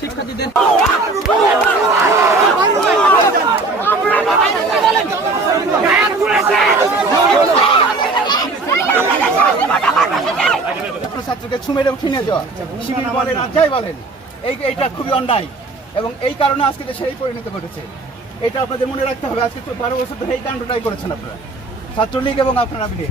শিক্ষার্থীদের ছাত্রকে ছুমেরে উঠে নিয়ে যাওয়া, শিবির বলেন আর যাই বলেন, এইটা খুবই অন্যায় এবং এই কারণে আজকে দেশের এই পরিণতি ঘটেছে। এটা আপনাদের মনে রাখতে হবে। আজকে তো 12 বছর ধরে এই কাণ্ডটাই করেছেন আপনারা, ছাত্রলীগ এবং আপনারা মিলে।